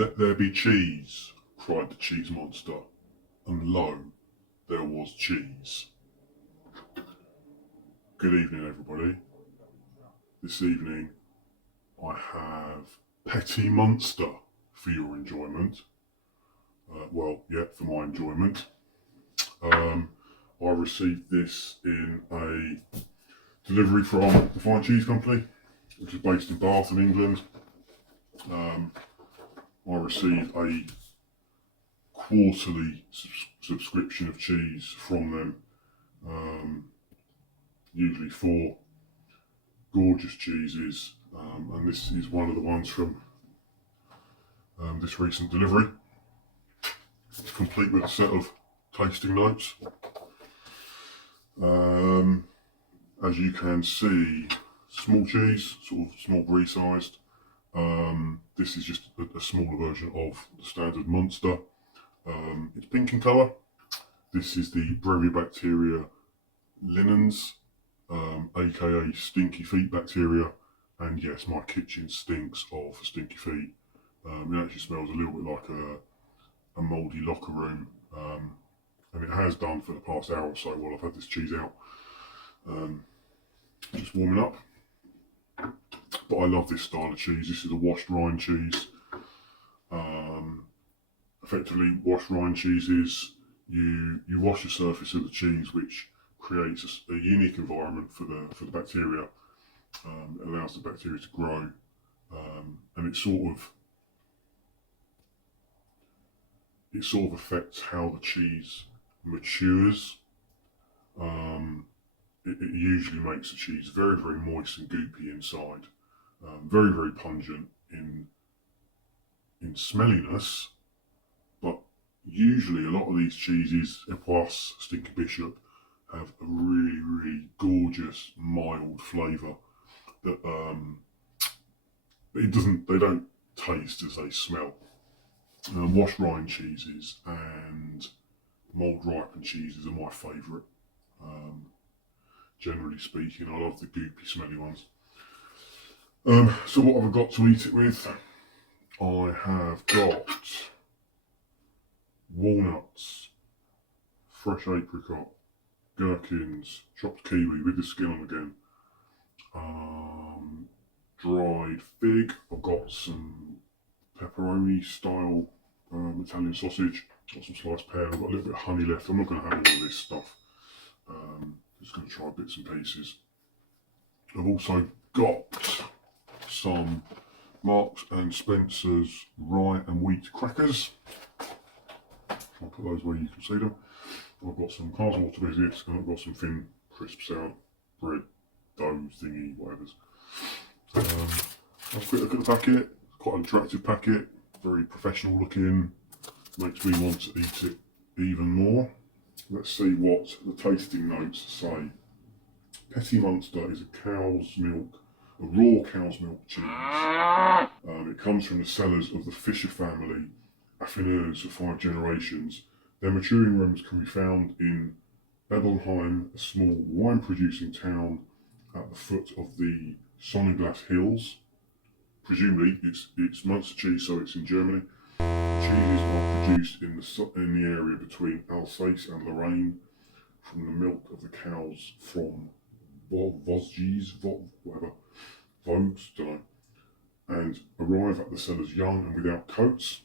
"Let there be cheese," cried the cheese monster, and lo, there was cheese. Good evening, everybody. This evening I have Petit Munster for your enjoyment. For my enjoyment. I received this in a delivery from the Fine Cheese Company, which is based in Bath in England. I received a quarterly subscription of cheese from them, usually 4 gorgeous cheeses, and this is one of the ones from this recent delivery. It's complete with a set of tasting notes. As you can see, small cheese, sort of small brie sized. This is just a smaller version of the standard Munster. It's pink in colour. This is the Brevibacteria linens, aka stinky feet bacteria. And yes, my kitchen stinks of stinky feet. It actually smells a little bit like a mouldy locker room. And it has done for the past hour or so while I've had this cheese out. Just warming up. But I love this style of cheese. This is a washed rind cheese. Effectively, washed rind cheese is you wash the surface of the cheese, which creates a unique environment for the bacteria. It allows the bacteria to grow, and it sort of affects how the cheese matures. It usually makes the cheese very, very moist and goopy inside, very, very pungent in smelliness, but usually a lot of these cheeses, Epoisse, Stinky Bishop, have a really, really gorgeous, mild flavour that they don't taste as they smell. Washed rind cheeses and mould ripened cheeses are my favourite. Generally speaking, I love the goopy, smelly ones. So what have I got to eat it with? I have got walnuts, fresh apricot, gherkins, chopped kiwi with the skin on again, dried fig. I've got some pepperoni style Italian sausage, got some sliced pear, I've got a little bit of honey left. I'm not going to have all of this stuff, just going to try bits and pieces. I've also got some Marks and Spencer's rye and wheat crackers. I'll put those where you can see them. I've got some Water biscuits, and I've got some thin crisp sour bread dough thingy, whatever's. I've quick look at the packet. Quite an attractive packet, very professional looking. Makes me want to eat it even more. Let's see what the tasting notes say. Petit Munster is a raw cow's milk cheese. It comes from the cellars of the Fisher family, affineurs for 5 generations. Their maturing rooms can be found in Bebelheim, a small wine-producing town at the foot of the Sonnenglas Hills. Presumably, it's Munster cheese, so it's in Germany. Cheeses are produced in the area between Alsace and Lorraine from the milk of the cows from Vosges, don't know, and arrive at the cellars young and without coats,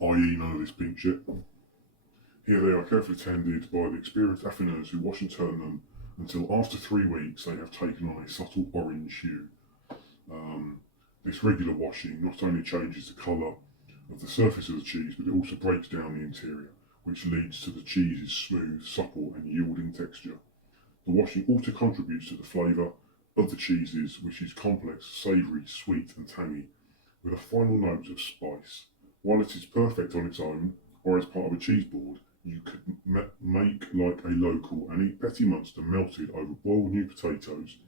i.e. none of this pink shit. Here they are carefully tended by the experienced affineurs who wash and turn them until after 3 weeks they have taken on a subtle orange hue. This regular washing not only changes the colour of the surface of the cheese, but it also breaks down the interior, which leads to the cheese's smooth, supple and yielding texture. The washing also contributes to the flavour of the cheeses, which is complex, savoury, sweet and tangy, with a final note of spice. While it is perfect on its own, or as part of a cheese board, you could make like a local and eat Petit Munster melted over boiled new potatoes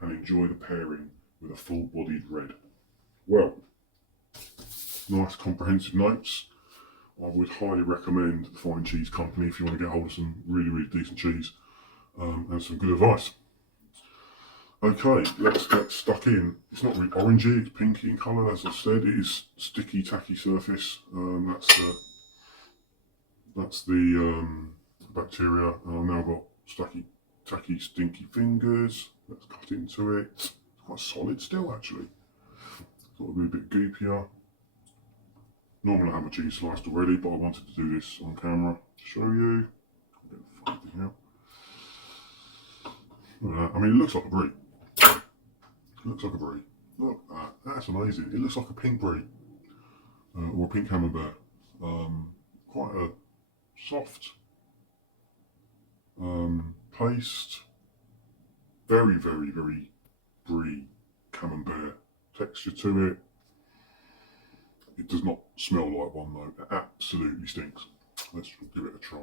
and enjoy the pairing with a full-bodied red. Well, nice comprehensive notes. I would highly recommend the Fine Cheese Company if you want to get hold of some really, really decent cheese and some good advice. Okay, let's get stuck in. It's not really orangey, it's pinky in colour, as I said. It is sticky, tacky surface. That's the bacteria. And I've now got sticky, tacky, stinky fingers. Let's cut into it. It's quite solid still, actually. Thought it'd be a bit goopier. Normally I have a cheese sliced already, but I wanted to do this on camera to show you. Get the funny thing out. Look at that. I mean, it looks like a brie. It looks like a brie. Look at that. That's amazing. It looks like a pink brie or a pink camembert. Quite a soft paste. Very, very, very brie camembert texture to it. It does not smell like one though. It absolutely stinks. Let's give it a try.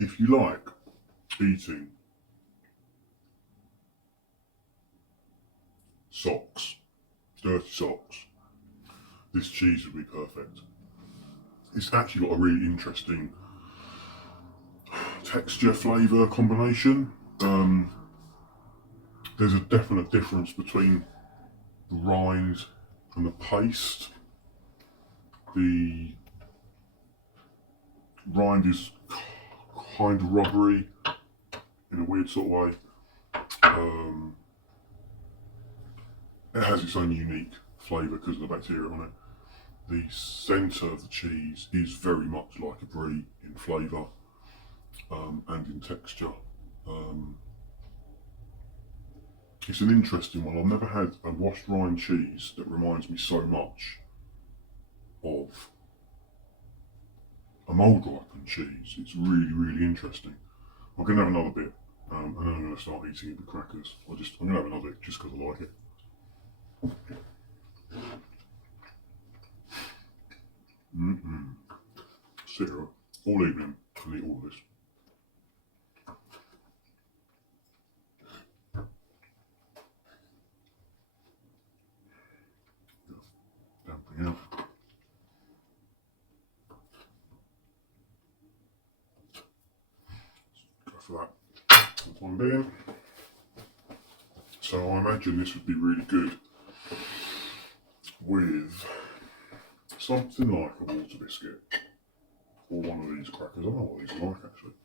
If you like eating socks, dirty socks, this cheese would be perfect. It's actually got a really interesting texture flavour combination. There's a definite difference between the rind and the paste. The rind is kind of rubbery in a weird sort of way. It has its own unique flavour because of the bacteria on it. The centre of the cheese is very much like a brie in flavour and in texture. It's an interesting one. I've never had a washed rind cheese that reminds me so much of a mould ripened cheese. It's really, really interesting. I'm going to have another bit and then I'm going to start eating it with crackers. I'm going to have another bit just because I like it. Sit here all evening and eat all of this. Damping out. Go for that for the time being. So I imagine this would be really good with something like a water biscuit or one of these crackers. I don't know what these are like actually.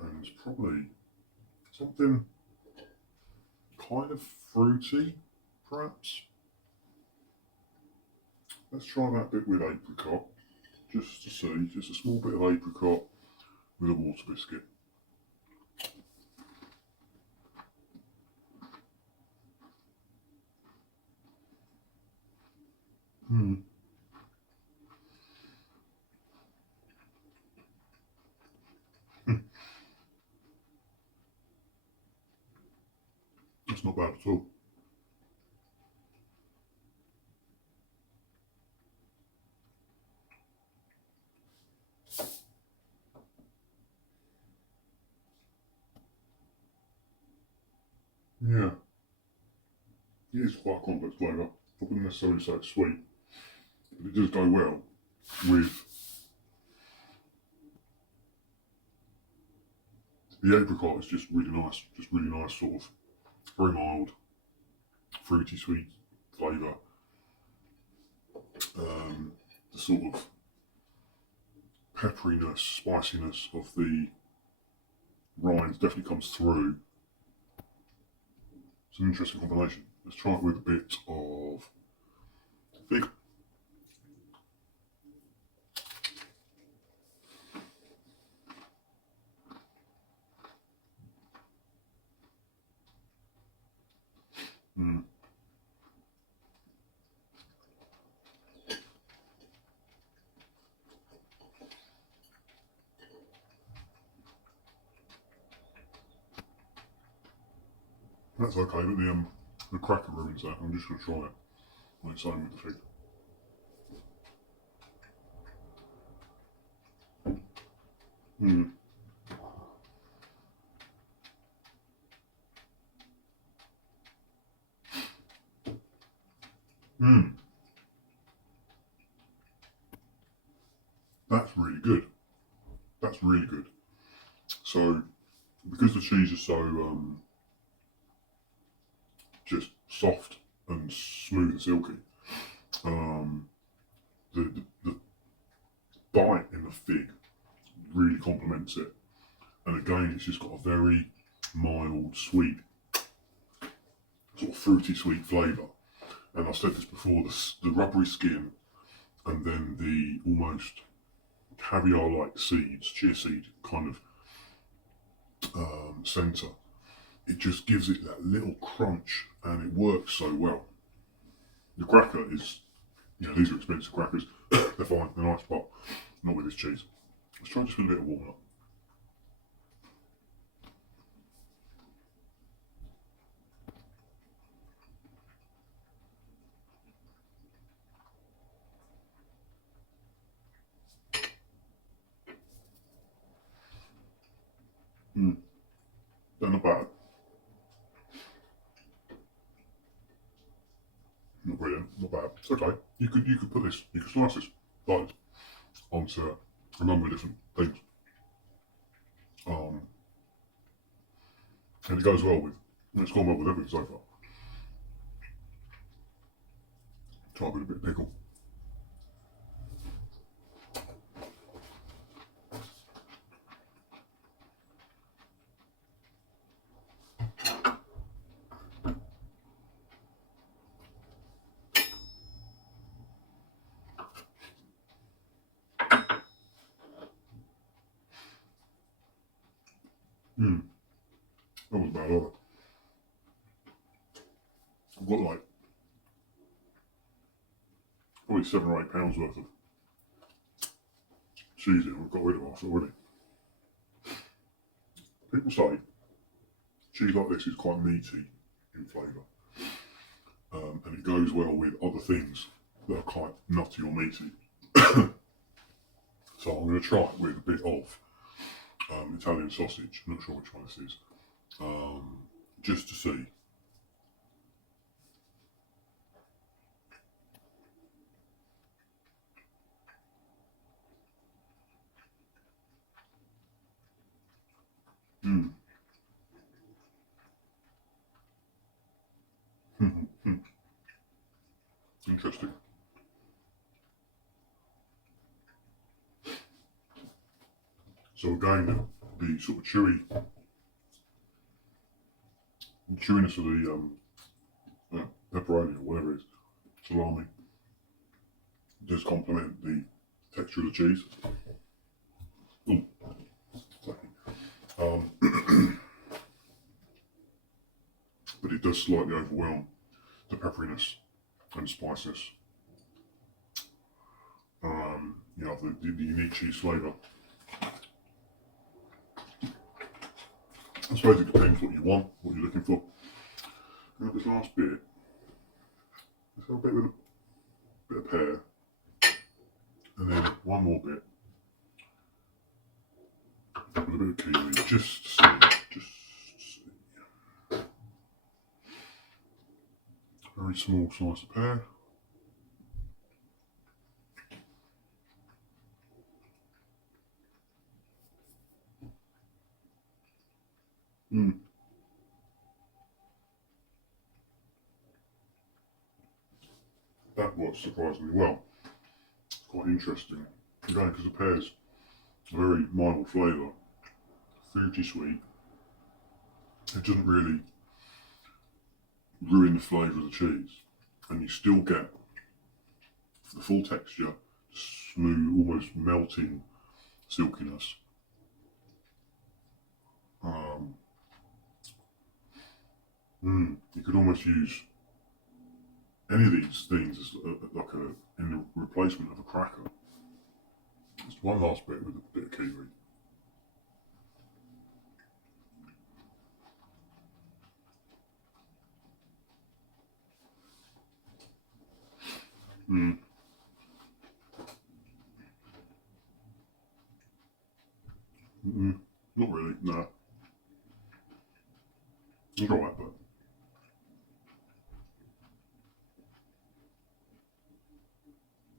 And probably something kind of fruity, perhaps. Let's try that bit with apricot, just to see, just a small bit of apricot with a water biscuit. That's not bad at all. Yeah, it is quite a complex flavour. I wouldn't necessarily say it's sweet, but it does go well with the apricot. It's just really nice sort of very mild, fruity, sweet flavour. The sort of pepperiness, spiciness of the rind definitely comes through. It's an interesting combination. Let's try it with a bit of fig. That's okay, but the cracker ruins that. I'm just going to try it on its own with the fig. Mm. Mm. That's really good. That's really good. So, because the cheese is so just soft and smooth and silky, um, the bite in the fig really complements it. And again, it's just got a very mild, sweet, sort of fruity sweet flavour. And I've said this before, the rubbery skin and then the almost caviar-like seeds, chia seed kind of centre, it just gives it that little crunch and it works so well. The cracker is, these are expensive crackers. They're fine, they're nice, but not with this cheese. Let's try just with a bit of walnut. They're not bad. Not brilliant, not bad. It's okay. You could put this, you could slice this like onto a number of different things. Um, and it goes well with, it's gone well with everything so far. Try with a bit of pickle. That was bad either. I've got like probably £7 or £8 worth of cheese in. I've got rid of half already. People say cheese like this is quite meaty in flavour, and it goes well with other things that are quite nutty or meaty. So I'm going to try it with a bit of Italian sausage. I'm not sure which one this is, just to see. Mm. Interesting. So again, the sort of chewiness of the pepperoni or whatever it is, salami, does complement the texture of the cheese. Ooh. But it does slightly overwhelm the pepperiness and spiciness. The unique cheese flavour. I suppose it depends what you want, what you're looking for. And this last bit, let's have a bit with a bit of pear, and then one more bit with a bit of kiwi, just to see. Very small slice of pear. That works surprisingly well. It's quite interesting. Again, because the pear's a very mild flavour, fruity sweet. It doesn't really ruin the flavour of the cheese, and you still get the full texture, smooth, almost melting silkiness. You could almost use any of these things as in the replacement of a cracker. Just one last bit with a bit of kiwi. Not really, nah. It's alright, but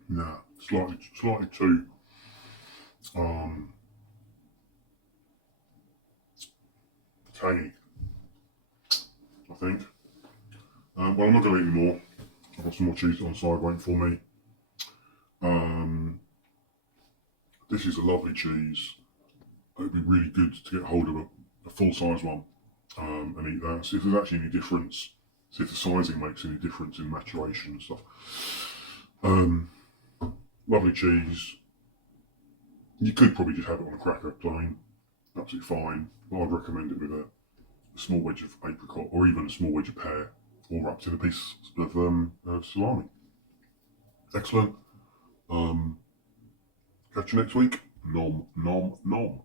nah, slightly too tangy, I think. Well, I'm not going to eat any more. I've got some more cheese on the side waiting for me. This is a lovely cheese. It'd be really good to get hold of a full-size one and eat that. See if there's actually any difference. See if the sizing makes any difference in maturation and stuff. Lovely cheese. You could probably just have it on a cracker plain. Absolutely fine. But I'd recommend it with a small wedge of apricot or even a small wedge of pear, all wrapped in a piece of salami. Excellent. Catch you next week. Nom, nom, nom.